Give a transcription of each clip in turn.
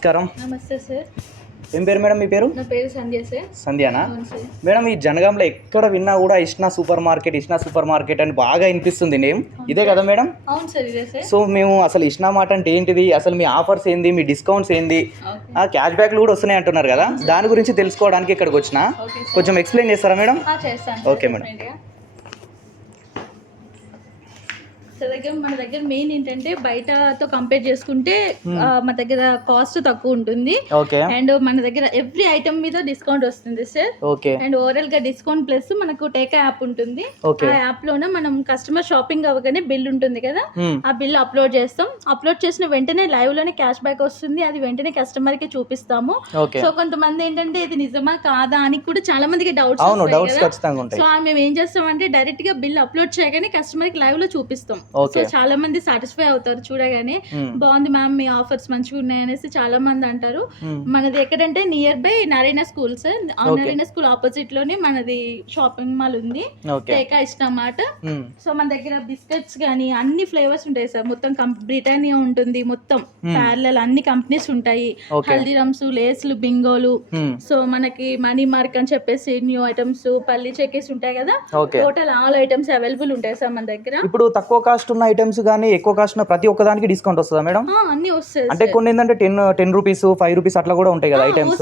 నమస్కారం. నమస్తే సార్. ఏం పేరు మేడం మీ పేరు? నా పేరు సంధ్య సార్. సంధ్యానా? అవును సార్. మేడం ఈ జనగాంలో ఎక్కడ విన్నా కూడా ఇష్నా సూపర్ మార్కెట్ అని బాగా వినిపిస్తుంది నేమ్. ఇదే కదా మేడం? అవును సార్, ఇదే సార్. సో మేము అసలు ఇష్నా మార్ట్ అంటే ఏంటిది, అసలు మీ ఆఫర్స్ ఏంది, మీ డిస్కౌంట్స్ ఏంది, క్యాష్ బ్యాక్లు కూడా వస్తున్నాయి అంటున్నారు కదా, దాని గురించి తెలుసుకోవడానికి ఇక్కడికి వచ్చిన. కొంచెం ఎక్స్ప్లెయిన్ చేస్తారా మేడం? చేస్తాను. Okay madam. మన దగ్గర మెయిన్ ఏంటంటే బయటతో కంపేర్ చేసుకుంటే మన దగ్గర కాస్ట్ తక్కువ ఉంటుంది. అండ్ మన దగ్గర ఎవ్రీ ఐటమ్ మీద డిస్కౌంట్ వస్తుంది సార్. అండ్ ఓవరాల్ గా డిస్కౌంట్ ప్లస్ మనకు టేక్ యాప్ ఉంటుంది. ఆ యాప్ లోనే మనం కస్టమర్ షాపింగ్ అవ్వగానే బిల్ ఉంటుంది కదా, ఆ బిల్ అప్లోడ్ చేస్తాం. అప్లోడ్ చేసిన వెంటనే లైవ్ లోనే క్యాష్ బ్యాక్ వస్తుంది. అది వెంటనే కస్టమర్ కి చూపిస్తాము. సో కొంతమంది ఏంటంటే ఇది నిజమా కాదా అని కూడా చాలా మందికి డౌట్స్ వస్తాయి. సో మేము ఏం చేస్తామంటే డైరెక్ట్ గా బిల్ అప్లోడ్ చేయగానే కస్టమర్ కి లైవ్ లో చూపిస్తాం. సో చాలా మంది సాటిస్ఫై అవుతారు చూడగానే. బాగుంది మ్యామ్, మీ ఆఫర్స్ మంచిగా ఉన్నాయి అనేసి చాలా మంది అంటారు. మనది ఎక్కడంటే near by Narayana school sir. Narayana school opposite లోనే మనది షాపింగ్ మాల్ ఉంది, టేకా ఇష్టమాట. సో మన దగ్గర బిస్కెట్స్ గానీ అన్ని ఫ్లేవర్స్ ఉంటాయి సార్. మొత్తం బ్రిటానియా ఉంటుంది, మొత్తం ప్యారలల్ అన్ని కంపెనీస్ ఉంటాయి. హల్దీరామ్స్, లేస్లు, బింగోలు, సో మనకి మనీ మార్క్ అని చెప్పేసి న్యూ ఐటమ్స్, పల్లి చెక్కీస్ ఉంటాయి కదా. టోటల్ ఆల్ ఐటమ్స్ అవైలబుల్ ఉంటాయి సార్ మన దగ్గర. ఇప్పుడు తక్కువ కాస్ట్ ఉన్న ఐటమ్స్ గానీ ఎక్కువ కాస్ట్ ఉన్న ప్రతి ఒక్క దానికి డిస్కౌంట్ వస్తుందా మేడం? అన్ని వస్తాయి. అంటే కొన్ని ఏంటంటే 10 రూపీస్ 5 రూపీస్ అట్లా కూడా ఉంటాయి కదా ఐటమ్స్.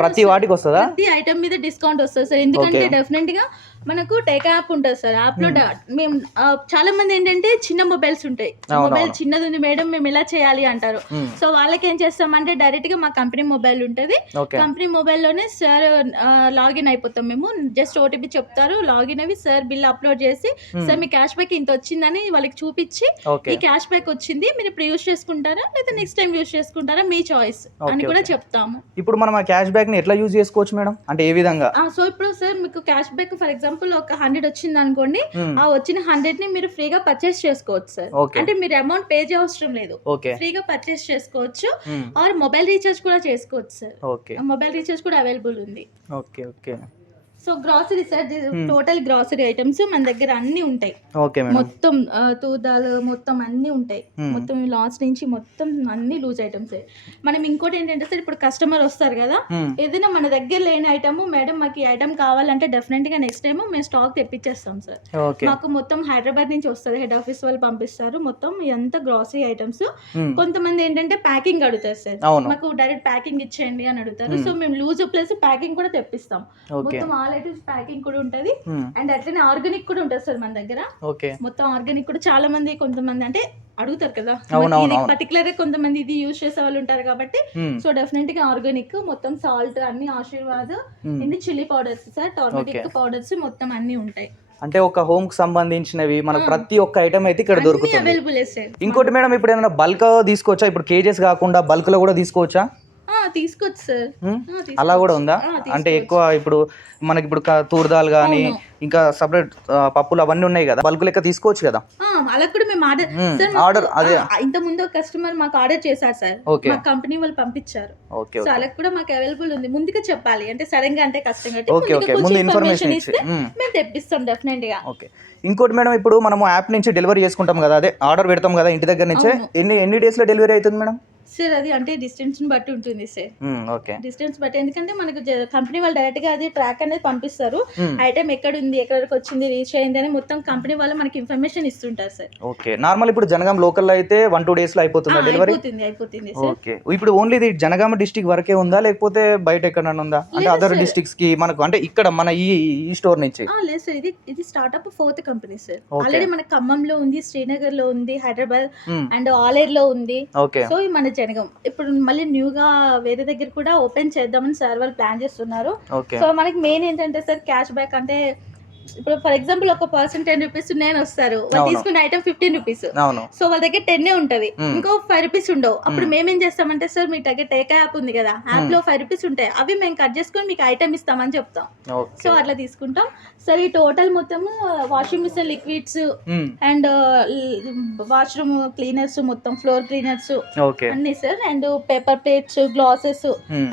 ప్రతి వాటికి వస్తుందా? ప్రతి ఐటమ్ మీద డిస్కౌంట్ వస్తుంది సార్. ఎందుకంటే డెఫినెట్ గా మనకు టేక్ యాప్ ఉంటుంది సార్. యాప్ లో మేము చాలా మంది ఏంటంటే చిన్న మొబైల్స్ ఉంటాయి, మొబైల్ చిన్నది ఉంది మేడం మేము ఇలా చేయాలి అంటారు. సో వాళ్ళకి ఏం చేస్తామంటే డైరెక్ట్ గా మా కంపెనీ మొబైల్ ఉంటుంది. కంపెనీ మొబైల్ లోనే సార్ లాగిన్ అయిపోతాం మేము. జస్ట్ ఓటీపీ చెప్తారు, లాగిన్ అవి సార్ బిల్ అప్లోడ్ చేసి సార్ మీ క్యాష్ బ్యాక్ ఇంత వచ్చిందని వాళ్ళకి చూపించి ఈ క్యాష్ బ్యాక్ వచ్చింది, మీరు ఇప్పుడు యూజ్ చేసుకుంటారా లేదా నెక్స్ట్ టైం యూజ్ చేసుకుంటారా మీ చాయిస్ అని కూడా చెప్తాము. ఇప్పుడు మనం ఆ క్యాష్ బ్యాక్ ని ఎట్లా యూజ్ చేసుకోవచ్చు మేడం, అంటే ఏ విధంగా? సో ఇప్పుడు సార్ మీకు క్యాష్ బ్యాక్ ఫర్ ఎగ్జాంపుల్ ఒక 100 వచ్చింది అనుకోండి, ఆ వచ్చిన 100 ని మీరు ఫ్రీగా పర్చేస్ చేసుకోవచ్చు సార్. అంటే మీరు అమౌంట్ పే చేయవసరం లేదు, ఫ్రీగా పర్చేస్ చేసుకోవచ్చు. ఆర్ మొబైల్ రీఛార్జ్ కూడా చేసుకోవచ్చు సార్. మొబైల్ రీఛార్జ్ కూడా అవైలబుల్ ఉంది. So grocery sir, total grocery items మన దగ్గర అన్ని ఉంటాయి. మొత్తం తూదాలు మొత్తం అన్ని ఉంటాయి. మొత్తం లాస్ట్ నుంచి మొత్తం అన్ని లూజ్ ఐటమ్స్. మనం ఇంకోటి ఏంటంటే సార్, ఇప్పుడు కస్టమర్ వస్తారు కదా, ఏదైనా మన దగ్గర లేని ఐటమ్ మేడం మాకు ఈ ఐటమ్ కావాలంటే డెఫినెట్ గా నెక్స్ట్ టైం మేము స్టాక్ తెప్పించేస్తాం సార్. మాకు మొత్తం హైదరాబాద్ నుంచి వస్తారు, హెడ్ ఆఫీస్ వాళ్ళు పంపిస్తారు మొత్తం ఎంత గ్రాసరీ ఐటమ్స్. కొంతమంది ఏంటంటే ప్యాకింగ్ అడుగుతారు సార్, మాకు డైరెక్ట్ ప్యాకింగ్ ఇచ్చేయండి అని అడుగుతారు. సో మేము లూజ్ ప్లస్ ప్యాకింగ్ కూడా తెప్పిస్తాం. మొత్తం ప్యాకింగ్ కూడా ఉంటది. అండ్ అట్లనే ఆర్గానిక్ కూడా ఉంటుంది సార్ మన దగ్గర. మొత్తం ఆర్గానిక్ కూడా చాలా మంది కొంతమంది అంటే అడుగుతారు కదా, పర్టికులర్ గా కొంతమంది ఇది యూజ్ చేసే వాళ్ళు ఉంటారు కాబట్టి. సో డెఫినెట్ గా ఆర్గానిక్ మొత్తం సాల్ట్ అన్ని, ఆశీర్వాద్ ఇన్ని chilli powders sir, turmeric powders మొత్తం అన్ని ఉంటాయి. అంటే ఒక హోమ్ కి సంబంధించినవి మనకు ప్రతి ఒక్క ఐటమ్ అయితే ఇక్కడ దొరుకుతుంది. ఇంకోటి మేడం, ఇప్పుడు ఏమైనా బల్క్ తీసుకోవచ్చా? ఇప్పుడు కేజెస్ కాకుండా బల్క్ లో కూడా తీసుకోవచ్చా? తీసుకోవచ్చు సార్. అలా కూడా ఉందా? అంటే ఎక్కువ ఇప్పుడు మనకి ఇప్పుడు తూర్దాలు కానీ ఇంకా సపరేట్ పప్పులు అవన్నీ ఉన్నాయి కదా, బల్క్ లెక్క తీసుకోవచ్చు కదా. అలా కూడా మేము ఆర్డర్ అదే ఇంత ముందు కస్టమర్ మాకు ఆర్డర్ చేశారు సార్, మా కంపెనీ వాళ్ళు పంపించారు. సో అలా కూడా మాకు అవైలబుల్ ఉంది. ముందుగా చెప్పాలి అంటే సడన్ గా అంటే కష్టం కాబట్టి ఇన్ఫర్మేషన్ ఇస్తే మేము తెప్పిస్తాం డెఫినెట్ గా. ఇంకోటి మేడం, ఇప్పుడు మనం యాప్ నుంచి డెలివరీ చేసుకుంటాం కదా, అదే ఆర్డర్ పెడతాం కదా ఇంటి దగ్గర నుంచే, ఎన్ని డేస్ లో డెలివరీ అవుతుంది మేడం? సార్ అది అంటే డిస్టెన్స్ బట్టి ఉంటుంది సార్. డిస్టెన్స్ బట్టి, ఎందుకంటే మనకు కంపెనీ వాళ్ళు డైరెక్ట్ గా అది ట్రాక్ అనేది పంపిస్తారు. ఐటమ్ ఎక్కడ ఉంది, ఎక్కడికి వచ్చింది, రీచ్ అయింది అని మొత్తం కంపెనీ వాళ్ళు మనకి ఇన్ఫర్మేషన్ ఇస్తుంటారు సార్. నార్మల్ ఇప్పుడు జనగాం లోకల్ లో అయితే 1-2 days లో అయిపోతుంది డెలివరీ? అయిపోతుంది సార్. ఇప్పుడు ఓన్లీ ఇది జనగామ డిస్ట్రిక్ట్ వరకే ఉందా లేకపోతే బయట ఎక్కడైనా ఉందా? అంటే అదర్ డిస్ట్రిక్ట్స్ కి మనకు అంటే ఇక్కడ మన ఈ స్టోర్ నుంచి? లేదు సార్, ఇది startup 4th company sir. Already మన ఖమ్మంలో ఉంది, శ్రీనగర్ లో ఉంది, హైదరాబాద్ అండ్ ఆలేర్ లో ఉంది. సో మన జనగాం ఇప్పుడు మళ్ళీ న్యూగా వేరే దగ్గర కూడా ఓపెన్ చేద్దామని సార్ వాళ్ళు ప్లాన్ చేస్తున్నారు. సో మనకి మెయిన్ ఏంటంటే సార్ క్యాష్ బ్యాక్ అంటే ఇప్పుడు ఫర్ ఎగ్జాంపుల్ ఒక పర్సన్ 10 రూపీస్ నేను వస్తారు, వాళ్ళు తీసుకున్న ఐటమ్ 15 రూపీస్. సో వాళ్ళ దగ్గర 10 ఉంటది, ఇంకో 5 రూపీస్ ఉండవు. అప్పుడు మేమేం చేస్తామంటే సార్ మీ దగ్గర టేక్ యాప్ ఉంది కదా, యాప్ లో 5 రూపీస్ ఉంటాయి, అవి మేము కట్ చేసుకుని మీకు ఐటమ్ ఇస్తామని చెప్తాం. సో అట్లా తీసుకుంటాం సార్. ఈ టోటల్ మొత్తం washing machine liquids and washroom cleaners, మొత్తం ఫ్లోర్ క్లీనర్స్ అన్ని sir. And paper plates, glasses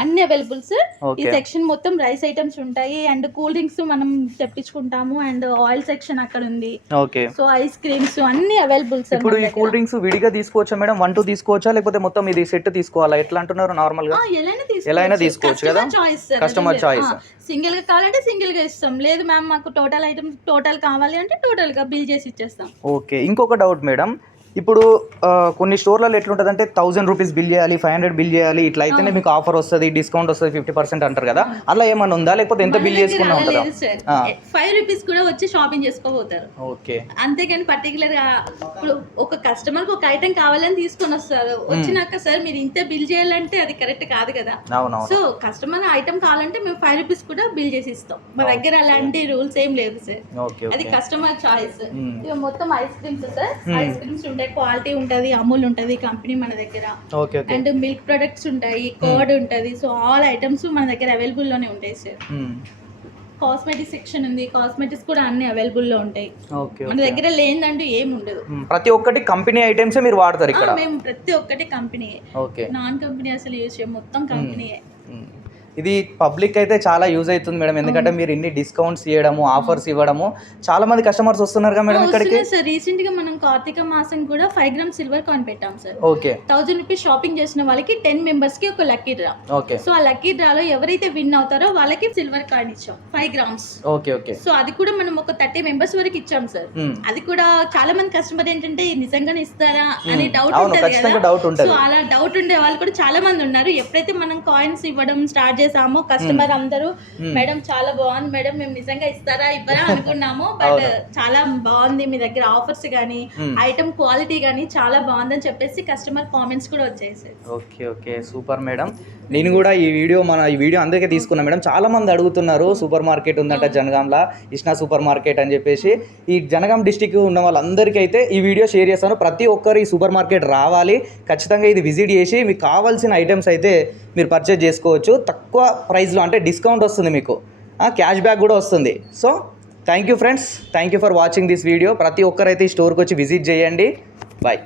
అన్ని అవైలబుల్ సార్. ఈ సెక్షన్ మొత్తం రైస్ ఐటమ్స్ ఉంటాయి. అండ్ కూల్ డ్రింక్స్ మనం తెప్పించుకుంటాం ఉంటాము అండ్ ఆయిల్ సెక్షన్ అక్కడ ఉంది. ఓకే. సో ఐస్ క్రీమ్స్ అన్ని అవైలబుల్ సార్. ఇప్పుడు ఈ కూల్ డ్రింక్స్ విడిగా తీసుకోవచ్చా మేడం? 1 2 తీసుకోవచ్చా లేకపోతే మొత్తం ఇది సెట్ తీసుకోవాలా? ఎట్లా అంటున్నారు నార్మల్ గా? ఎలా తీసుకోవచ్చు కదా, కస్టమర్ చాయిస్. సింగిల్ గా కావాలంటే సింగిల్ గా ఇస్తాం, లేదు మ్యామ్ మాకు టోటల్ ఐటమ్ టోటల్ కావాలి అంటే టోటల్ గా బిల్ చేసి ఇచ్చేస్తాం. ఓకే. ఇంకొక డౌట్ మేడం, ఇప్పుడు కొన్ని స్టోర్లలో ఎట్లుంటుంది అంటే 1000 రూపీస్ బిల్ చేయాలి, 500 బిల్ చేయాలి, ఇట్లా అయితేనే మీకు ఆఫర్ వస్తుంది, డిస్కౌంట్ వస్తుంది 50% అంటారు కదా, అలా ఏమన్నా ఉందా లేకపోతే ఎంత బిల్ చేసుకున్నా ఉంటుందా? 5 రూపీస్ కూడా వచ్చి షాపింగ్ చేసుకోబోతారు. ఓకే. అంతేగాని పర్టికులర్ గా ఇప్పుడు ఒక కస్టమర్ కి ఒక ఐటమ్ కావాలని తీసుకొని వస్తారు, వచ్చినాక సార్ మీరు ఇంత బిల్ చేయాలంటే అది కరెక్ట్ కాదు కదా. సో కస్టమర్ ఐటమ్ కావాలంటే మేము 5 రూపీస్ కూడా బిల్ చేసి ఇస్తాం. మా దగ్గర అలాంటి రూల్స్ ఏం లేదు సార్, అది కస్టమర్ చాయిస్. ఇక మొత్తం ice creams sir, ice creams ఉంటాయి, క్వాలిటీ ఉంటది, అమూల్ ఉంటది కంపెనీ మన దగ్గర, అండ్ మిల్క్ ప్రొడక్ట్స్ ఉంటాయి, కర్డ్ ఉంటది. సో ఆల్ ఐటమ్స్ మన దగ్గర అవైలబుల్ లోనే ఉంటాయి సార్. కాస్మెటిక్స్ సెక్షన్ ఉంది, కాస్మెటిక్స్ కూడా అన్ని అవైలబుల్ లో ఉంటాయి. మన దగ్గర లేదంటూ ఏం ఉండదు, ప్రతి ఒక్కటి కంపెనీ ఐటమ్స్ మీరు వాడతారు ఇక్కడ? మేము ప్రతి ఒక్కటి కంపెనీ, నాన్ కంపెనీ అసలు యూజ్ చేయం, మొత్తం కంపెనీయే. ఇది పబ్లిక్ అయితే చాలా యూజ్ అవుతుంది మేడం, ఎందుకంటే మీరు ఇన్ని డిస్కౌంట్స్ ఇవ్వడము, ఆఫర్స్ ఇవ్వడము, చాలా మంది కస్టమర్స్ వస్తున్నారు కదా మేడం ఇక్కడికి. సార్ రీసెంట్ గా మనం కార్తీక మాసం కూడా 5 గ్రామ్ సిల్వర్ కాయిన్ పెట్టాం సార్. ఓకే. 1000 రూపీస్ షాపింగ్ చేసిన వాళ్ళకి 10 మెంబర్స్ కి ఒక లక్కీ డ్రా. ఓకే. సో ఆ లక్కీ డ్రాలో ఎవరైతే విన్ అవుతారో వాళ్ళకి సిల్వర్ కాయిన్ ఇచ్చాం 5 గ్రామ్స్. ఓకే. ఓకే. సో అది కూడా మనం ఒక 30 మెంబర్స్ వరకు ఇచ్చాం సార్. అది కూడా చాలా మంది కస్టమర్ ఏంటంటే నిజంగానే ఇస్తారా అని డౌట్ ఉంటుంది కదా, సో అలా డౌట్ ఉండే వాళ్ళు కూడా చాలా మంది ఉన్నారు. ఎప్పుడైతే మనం కాయిన్స్ ఇవ్వడం స్టార్ట్ చేసామో కస్టమర్ అందరూ మేడం చాలా బాగుంది మేడం, మేము నిజంగా ఇస్తారా ఇవ్వరా అనుకున్నాము, బట్ చాలా బాగుంది మీ దగ్గర ఆఫర్స్ గానీ ఐటమ్ క్వాలిటీ గానీ చాలా బాగుందని చెప్పేసి కస్టమర్ కామెంట్స్ కూడా వచ్చేసాయి. ఓకే. Okay, super madam. నేను కూడా ఈ వీడియో అందరికీ తీసుకున్నా మేడం. చాలా మంది అడుగుతున్నారు సూపర్ మార్కెట్ ఉందంట జనగాంలో, ఇష్నా సూపర్ మార్కెట్ అని చెప్పేసి. ఈ జనగాం డిస్టిక్ ఉన్న వాళ్ళందరికీ అయితే ఈ వీడియో షేర్ చేస్తాను. ప్రతి ఒక్కరు ఈ సూపర్ మార్కెట్ రావాలి, ఖచ్చితంగా ఇది విజిట్ చేసి మీకు కావాల్సిన ఐటమ్స్ అయితే మీరు పర్చేజ్ చేసుకోవచ్చు. తక్కువ ప్రైస్లో అంటే డిస్కౌంట్ వస్తుంది, మీకు క్యాష్ బ్యాక్ కూడా వస్తుంది. So thank you friends, thank you for watching this video. ప్రతి ఒక్కరైతే ఈ స్టోర్కి వచ్చి విజిట్ చేయండి. బాయ్.